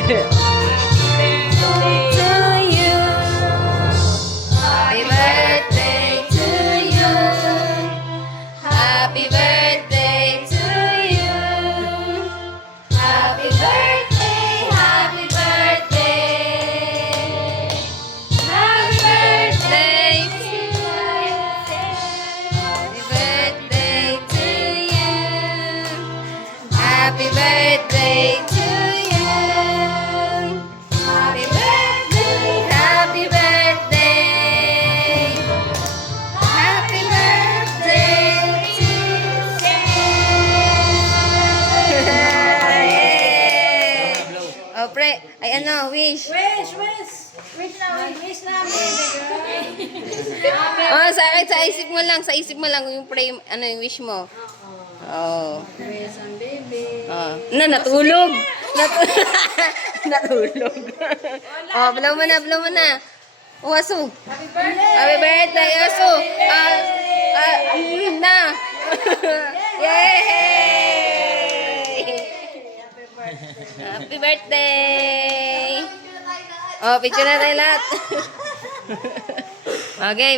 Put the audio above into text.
Happy birthday to you. Happy birthday to you. Happy birthday, happy birthday. Happy birthday to you. Happy birthday to you. Happy birthday to you. Happy birthday, happy birthday. Happy birthday to you. Oh, pre. Ay, ano, wish. Wish namin, Oh, sa isip mo lang, yung pray, ano yung wish mo. Oh. Wish ang baby. Oh. Natulog. Natulog. Oh, blow mo na. Oh, aso. Happy birthday! Happy birthday, aso. Na. Yay! Happy birthday. Oh, picture na tayo lahat. Okay.